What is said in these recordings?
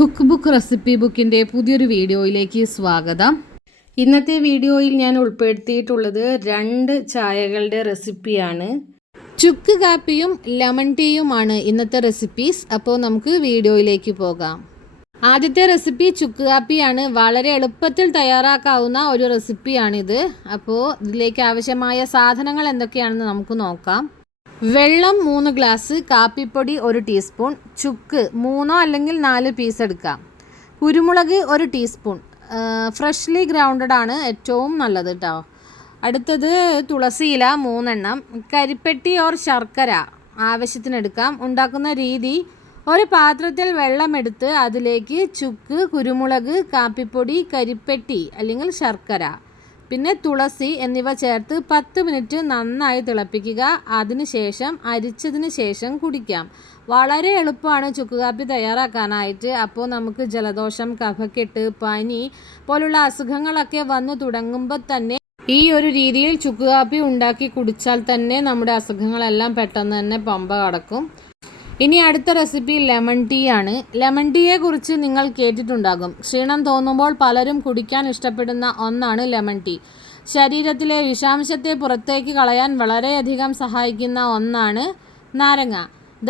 Cook book recipe ബുക്കിൻ്റെ പുതിയൊരു വീഡിയോയിലേക്ക് സ്വാഗതം. ഇന്നത്തെ വീഡിയോയിൽ ഞാൻ ഉൾപ്പെടുത്തിയിട്ടുള്ളത് 2 ചായകളുടെ റെസിപ്പിയാണ്. ചുക്ക് കാപ്പിയും ലെമൺ ടീയുമാണ് ഇന്നത്തെ റെസിപ്പീസ്. അപ്പോൾ നമുക്ക് വീഡിയോയിലേക്ക് പോകാം. ആദ്യത്തെ റെസിപ്പി ചുക്ക് കാപ്പിയാണ്. വളരെ എളുപ്പത്തിൽ തയ്യാറാക്കാവുന്ന ഒരു റെസിപ്പിയാണിത്. അപ്പോൾ ഇതിലേക്ക് ആവശ്യമായ സാധനങ്ങൾ എന്തൊക്കെയാണെന്ന് നമുക്ക് നോക്കാം. വെള്ളം 3 ഗ്ലാസ്, കാപ്പിപ്പൊടി 1 ടീസ്പൂൺ, ചുക്ക് 3 അല്ലെങ്കിൽ 4 പീസ് എടുക്കാം, കുരുമുളക് 1 ടീസ്പൂൺ, ഫ്രഷ്ലി ഗ്രൗണ്ടഡ് ആണ് ഏറ്റവും നല്ലത് കേട്ടോ. അടുത്തത് തുളസിയില 3 എണ്ണം, കരിപ്പെട്ടി ഓർ ശർക്കര ആവശ്യത്തിനെടുക്കാം. ഉണ്ടാക്കുന്ന രീതി: ഒരു പാത്രത്തിൽ വെള്ളമെടുത്ത് അതിലേക്ക് ചുക്ക്, കുരുമുളക്, കാപ്പിപ്പൊടി, കരിപ്പെട്ടി അല്ലെങ്കിൽ ശർക്കര, പിന്നെ തുളസി എന്നിവ ചേർത്ത് 10 മിനിറ്റ് നന്നായി തിളപ്പിക്കുക. അതിനുശേഷം അരിച്ചതിന് ശേഷം കുടിക്കാം. വളരെ എളുപ്പമാണ് ചുക്ക് കാപ്പി തയ്യാറാക്കാനായിട്ട്. അപ്പോൾ നമുക്ക് ജലദോഷം, കഫക്കെട്ട്, പനി പോലുള്ള അസുഖങ്ങളൊക്കെ വന്നു തുടങ്ങുമ്പോൾ തന്നെ ഈ ഒരു രീതിയിൽ ചുക്ക് കാപ്പി ഉണ്ടാക്കി കുടിച്ചാൽ തന്നെ നമ്മുടെ അസുഖങ്ങളെല്ലാം പെട്ടെന്ന് തന്നെ പമ്പ കടക്കും. ഇനി അടുത്ത റെസിപ്പി ലെമൺ ടീ ആണ്. ലെമൺ ടീയെ കുറിച്ച് നിങ്ങൾ കേട്ടിട്ടുണ്ടാകും. ക്ഷീണം തോന്നുമ്പോൾ പലരും കുടിക്കാൻ ഇഷ്ടപ്പെടുന്ന ഒന്നാണ് ലെമൺ ടീ. ശരീരത്തിലെ വിഷാംശത്തെ പുറത്തേക്ക് കളയാൻ വളരെയധികം സഹായിക്കുന്ന ഒന്നാണ് നാരങ്ങ.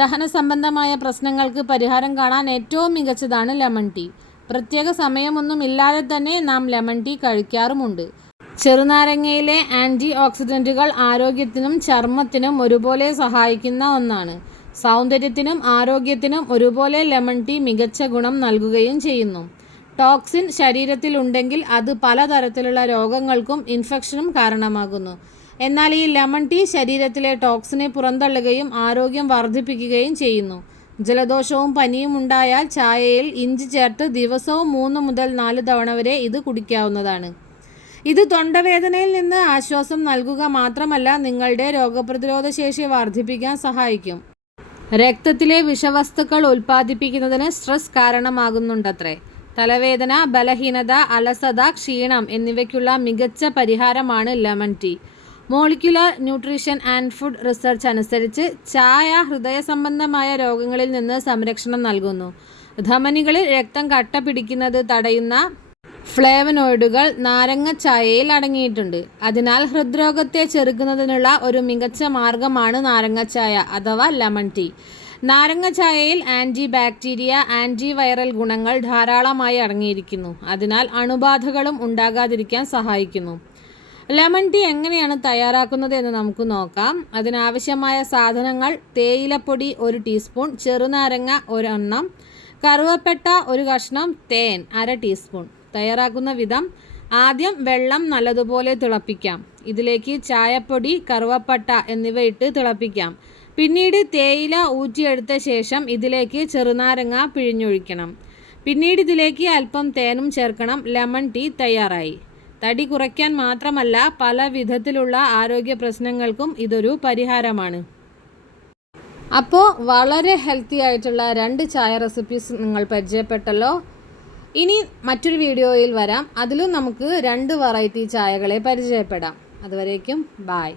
ദഹന സംബന്ധമായ പ്രശ്നങ്ങൾക്ക് പരിഹാരം കാണാൻ ഏറ്റവും മികച്ചതാണ് ലെമൺ ടീ. പ്രത്യേക സമയമൊന്നും ഇല്ലാതെ തന്നെ നാം ലെമൺ ടീ കഴിക്കാറുമുണ്ട്. ചെറുനാരങ്ങയിലെ ആൻറ്റി ഓക്സിഡൻറ്റുകൾ ആരോഗ്യത്തിനും ചർമ്മത്തിനും ഒരുപോലെ സഹായിക്കുന്ന ഒന്നാണ്. സൗന്ദര്യത്തിനും ആരോഗ്യത്തിനും ഒരുപോലെ ലെമൺ ടീ മികച്ച ഗുണം നൽകുകയും ചെയ്യുന്നു. ടോക്സിൻ ശരീരത്തിലുണ്ടെങ്കിൽ അത് പലതരത്തിലുള്ള രോഗങ്ങൾക്കും ഇൻഫെക്ഷനും കാരണമാകുന്നു. എന്നാൽ ഈ ലെമൺ ടീ ശരീരത്തിലെ ടോക്സിനെ പുറന്തള്ളുകയും ആരോഗ്യം വർദ്ധിപ്പിക്കുകയും ചെയ്യുന്നു. ജലദോഷവും പനിയും ഉണ്ടായാൽ ചായയിൽ ഇഞ്ചി ചേർത്ത് ദിവസവും 3 മുതൽ 4 തവണ വരെ ഇത് കുടിക്കാവുന്നതാണ്. ഇത് തൊണ്ടവേദനയിൽ നിന്ന് ആശ്വാസം നൽകുക മാത്രമല്ല, നിങ്ങളുടെ രോഗപ്രതിരോധ ശേഷി വർദ്ധിപ്പിക്കാൻ സഹായിക്കും. രക്തത്തിലെ വിഷവസ്തുക്കൾ ഉൽപ്പാദിപ്പിക്കുന്നതിന് സ്ട്രെസ് കാരണമാകുന്നുണ്ടത്രേ. തലവേദന, ബലഹീനത, അലസത, ക്ഷീണം എന്നിവയ്ക്കുള്ള മികച്ച പരിഹാരമാണ് lemon tea. Molecular nutrition and food research അനുസരിച്ച് ചായ ഹൃദയ സംബന്ധമായ രോഗങ്ങളിൽ നിന്ന് സംരക്ഷണം നൽകുന്നു. ധമനികളിൽ രക്തം കട്ട പിടിക്കുന്നത് തടയുന്ന ഫ്ലേവനോയിഡുകൾ നാരങ്ങ ചായയിൽ അടങ്ങിയിട്ടുണ്ട്. അതിനാൽ ഹൃദ്രോഗത്തെ ചെറുക്കുന്നതിനുള്ള ഒരു മികച്ച മാർഗമാണ് നാരങ്ങ ചായ അഥവാ ലെമൺ ടീ. നാരങ്ങ ചായയിൽ ആൻറ്റി ബാക്ടീരിയ, ആൻറ്റി വൈറൽ ഗുണങ്ങൾ ധാരാളമായി അടങ്ങിയിരിക്കുന്നു. അതിനാൽ അണുബാധകളും ഉണ്ടാകാതിരിക്കാൻ സഹായിക്കുന്നു. ലെമൺ ടീ എങ്ങനെയാണ് തയ്യാറാക്കുന്നത് എന്ന് നമുക്ക് നോക്കാം. അതിനാവശ്യമായ സാധനങ്ങൾ: തേയിലപ്പൊടി 1 ടീസ്പൂൺ, ചെറുനാരങ്ങ 1 എണ്ണം, കറുവപ്പട്ട 1 കഷ്ണം, തേൻ 1/2 ടീസ്പൂൺ. തയ്യാറാക്കുന്ന വിധം: ആദ്യം വെള്ളം നല്ലതുപോലെ തിളപ്പിക്കാം. ഇതിലേക്ക് ചായപ്പൊടി, കറുവപ്പട്ട എന്നിവ ഇട്ട് തിളപ്പിക്കാം. പിന്നീട് തേയില ഊറ്റിയെടുത്ത ശേഷം ഇതിലേക്ക് ചെറുനാരങ്ങ പിഴിഞ്ഞൊഴിക്കണം. പിന്നീട് ഇതിലേക്ക് അല്പം തേനും ചേർക്കണം. ലെമൺ ടീ തയ്യാറായി. തടി കുറയ്ക്കാൻ മാത്രമല്ല, പല വിധത്തിലുള്ള ആരോഗ്യ പ്രശ്നങ്ങൾക്കും ഇതൊരു പരിഹാരമാണ്. അപ്പോൾ വളരെ ഹെൽത്തി ആയിട്ടുള്ള 2 ചായ റെസിപ്പീസ് നിങ്ങൾ പരിചയപ്പെട്ടല്ലോ. ഇനി മറ്റൊരു വീഡിയോയിൽ വരാം. അതിലും നമുക്ക് 2 വെറൈറ്റി ചായകളെ പരിചയപ്പെടാം. അതുവരേക്കും ബായ്.